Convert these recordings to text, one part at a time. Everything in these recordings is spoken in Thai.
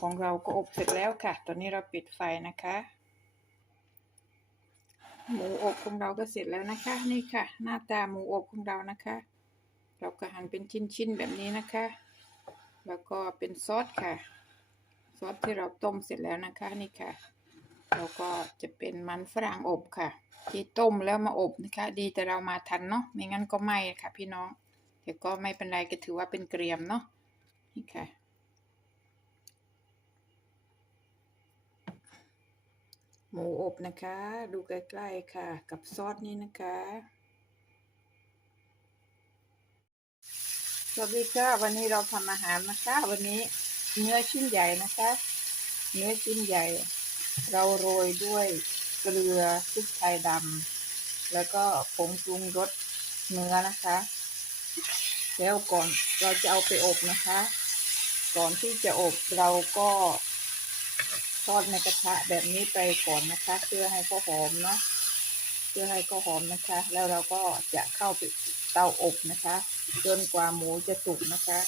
ของเราก็อบเสร็จแล้วค่ะ ตอนนี้เราปิดไฟนะคะ หมูอบของเราก็เสร็จแล้วนะคะ นี่ค่ะ หน้าตาหมูอบของเรานะคะ เราก็หั่นเป็นชิ้นๆแบบนี้นะคะ แล้วก็เป็นซอสค่ะ ซอสที่เราต้มเสร็จแล้วนะคะนี่ค่ะแล้วก็จะเป็นมันฝรั่งอบค่ะ ที่ต้มแล้วมาอบนะคะ ดีแต่เรามาทันเนาะไม่งั้นก็ไหม้ค่ะ พี่น้องแต่ก็ไม่เป็นไรก็ถือว่าเป็นเกรียมเนาะนี่ค่ะ หมูอบนะคะ ดูใกล้ๆค่ะ กับซอสนี้นะคะ สวัสดีค่ะ วันนี้เราทำอาหารนะคะ วันนี้เนื้อชิ้นใหญ่นะคะ เนื้อชิ้นใหญ่ เราโรยด้วยเกลือพริกไทยดำแล้วก็ผงปรุงรสเนื้อนะคะ แล้วก่อนเราจะเอาไปอบนะคะ ก่อนที่จะอบเราก็ ทอดในกระทะแบบนี้ไปก่อนนะคะ เพื่อให้เขาหอมเนาะเพื่อให้เขาหอมนะคะ แล้วเราก็จะเข้าไปเตาอบนะคะ จนกว่าหมูจะสุกนะคะ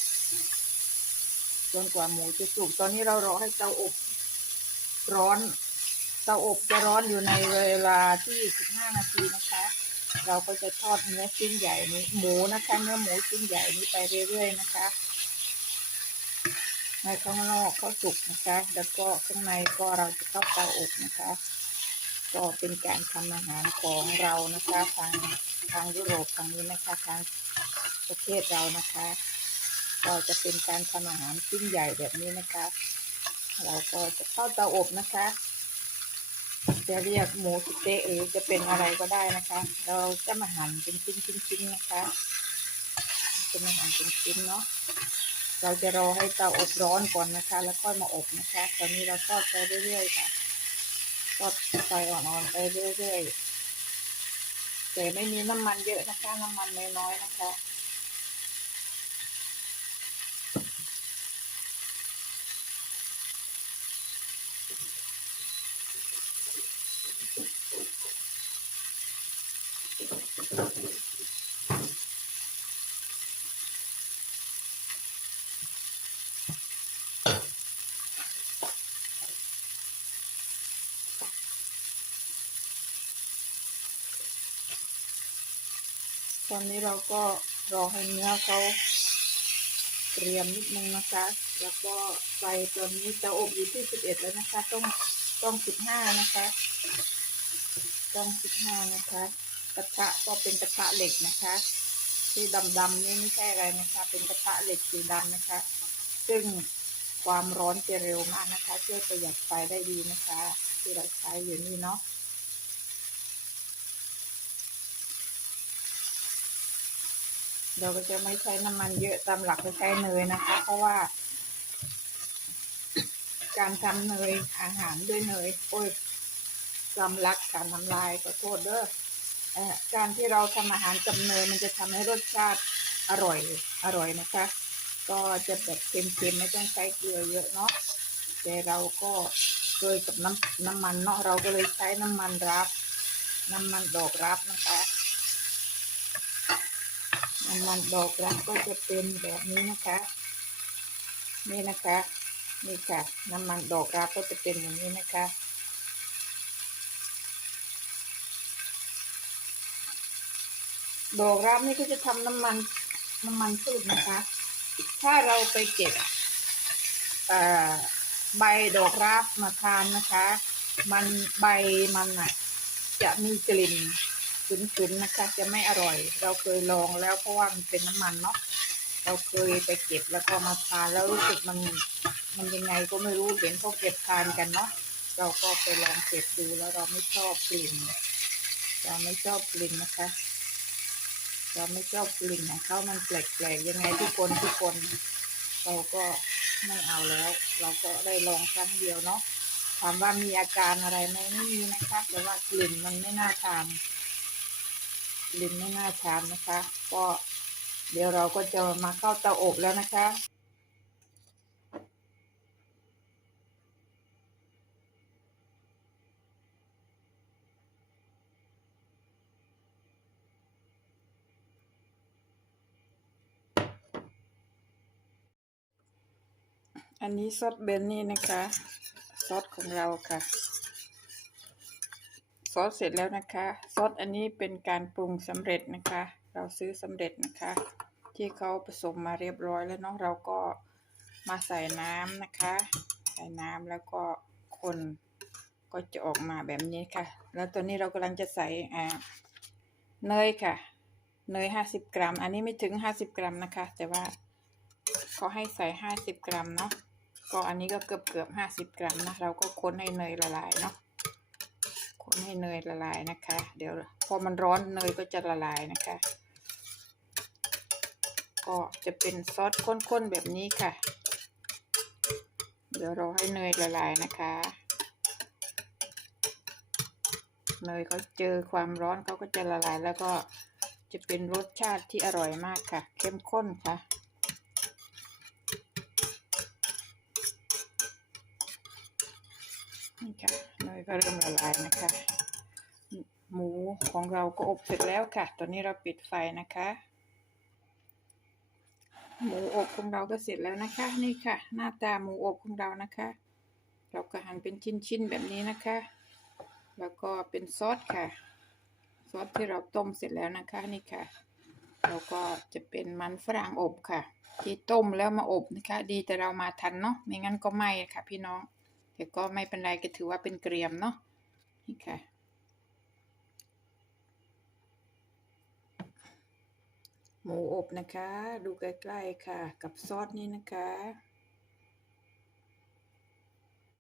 จนกว่าหมูจะสุกตอนนี้เรารอให้เตาอบร้อนเตาอบจะร้อนอยู่ในเวลาที่15นาทีนะคะ เราก็จะทอดเนื้อชิ้นใหญ่นี้หมูนะคะ เนื้อหมูชิ้นใหญ่นี้ไปเรื่อยๆนะคะ ในข้างนอกเขาสุกนะคะ แล้วก็ข้างในก็เราจะเข้าเตาอบนะคะ ก็เป็นการทำอาหารของเรานะคะทางทางยุโรปทางนี้นะคะทางประเทศเรานะคะ ก็จะเป็นการทำอาหารชิ้นใหญ่แบบนี้นะคะ เราก็จะเข้าเตาอบนะคะ จะเรียกหมูสเต๊ะหรือจะเป็นอะไรก็ได้นะคะ เราจะมาหั่นเป็นชิ้นๆๆนะคะ จะมาหั่นเป็นชิ้นเนาะ เราจะรอให้เตาอบร้อนก่อนนะคะ แล้วค่อยมาอบนะคะ ตอนนี้เราทอดไปเรื่อยๆค่ะทอดไฟอ่อนๆไปเรื่อยๆแต่ไม่มีน้ำมันเยอะนะคะ น้ำมันน้อยๆนะคะ ตอนนี้เราก็รอให้เนื้อเขาเตรียมนิดนึงนะคะ แล้วก็ไฟตอนนี้จะอบอยู่ที่สิบเอ็ดแล้วนะคะ ต้องต้องสิบห้านะคะ ต้องสิบห้านะคะกระทะก็เป็นกระทะเหล็กนะคะที่ดำๆนี่ไม่ใช่อะไรนะคะ เป็นกระทะเหล็กสีดำนะคะ ซึ่งความร้อนจะเร็วมากนะคะ ช่วยประหยัดไฟได้ดีนะคะ ที่เราใช้อยู่นี่เนาะ เราก็จะไม่ใช้น้ำมันเยอะตามหลักจะใช้เนยนะคะ เพราะว่า การทำเนยอาหารด้วยเนยโอ้ยสำลักการทำลายขอโทษเด้อเออการที่เราทำอาหารกับเนยมันจะทำให้รสชาติอร่อยอร่อยนะคะ ก็จะแบบเค็มๆไม่ต้องใช้เกลือเยอะเนาะแต่เราก็เคยกับน้ำน้ำมันเนาะเราก็เลยใช้น้ำมันรับ น้ำมันดอกรับนะคะ น้ำมันดอกรักก็จะเป็นแบบนี้นะคะ นี่นะคะนี่ค่ะน้ำมันดอกรักก็จะเป็นอย่างนี้นะคะดอกรักนี่ก็จะทำน้ำมันน้ำมันพืชนะคะ ถ้าเราไปเก็บใบดอกรักมาทานนะคะ มันใบมันอะจะมีกลิ่น ฉุนๆนะคะ จะไม่อร่อย เราเคยลองแล้วเพราะว่ามันเป็นน้ำมันเนาะเราเคยไปเก็บแล้วก็มาทานแล้วรู้สึกมันมันยังไงก็ไม่รู้เห็นเขาเก็บทานกันเนาะเราก็ไปลองเก็บดูแล้วเราไม่ชอบกลิ่นเราไม่ชอบกลิ่นนะคะ เราไม่ชอบกลิ่นของเขามันแปลกๆยังไงทุกคนทุกคน เราก็ไม่เอาแล้ว เราก็ได้ลองครั้งเดียวเนาะถามว่ามีอาการอะไรไหมไม่มีนะคะแต่ว่ากลิ่นมันไม่น่าทาน ลิ้นไม่น่าทานนะคะ ก็เดี๋ยวเราก็จะมาเข้าเตาอบแล้วนะคะอันนี้ซอสเบนนี่นะคะ ซอสของเราค่ะ สเสร็จแล้วนะคะ ซอสอันนี้เป็นการปรุงสำเร็จนะคะ เราซื้อสำเร็จนะคะ ที่เขาผสมมาเรียบร้อยแล้วเนาะเราก็มาใส่น้ำนะคะ ใส่น้ำแล้วก็คนก็จะออกมาแบบนี้ค่ะ แล้วตอนนี้เรากำลังจะใส่อ่าเนยค่ะ เนยห้าสิบกรัม อันนี้ไม่ถึงห้าสิบกรัมนะคะ แต่ว่าเขาให้ใส่ห้าสิบกรัมเนาะก็อันนี้ก็เกือบเกือบห้าสิบกรัมนะเราก็คนให้เนยละลายเนาะ ให้เนยละลายนะคะ เดี๋ยวพอมันร้อนเนยก็จะละลายนะคะ ก็จะเป็นซอสข้นๆแบบนี้ค่ะ เดี๋ยวราให้เนยละลายนะคะ เนยเขาเจอความร้อนเขาก็จะละลายแล้วก็จะเป็นรสชาติที่อร่อยมากค่ะ เข้มข้นค่ะนี่ค่ะ ก็เริ่มละลายนะคะ หมูของเราก็อบเสร็จแล้วค่ะ ตอนนี้เราปิดไฟนะคะ หมูอบของเราก็เสร็จแล้วนะคะ นี่ค่ะ หน้าตาหมูอบของเรานะคะ เราก็หั่นเป็นชิ้นๆแบบนี้นะคะ แล้วก็เป็นซอสค่ะ ซอสที่เราต้มเสร็จแล้วนะคะนี่ค่ะแล้วก็จะเป็นมันฝรั่งอบค่ะ ที่ต้มแล้วมาอบนะคะ ดีแต่เรามาทันเนาะไม่งั้นก็ไหม้ค่ะพี่น้อง แต่ก็ไม่เป็นไรก็ถือว่าเป็นเกรียมเนาะนี่ค่ะ หมูอบนะคะ ดูใกล้ๆค่ะ กับซอสนี้นะคะ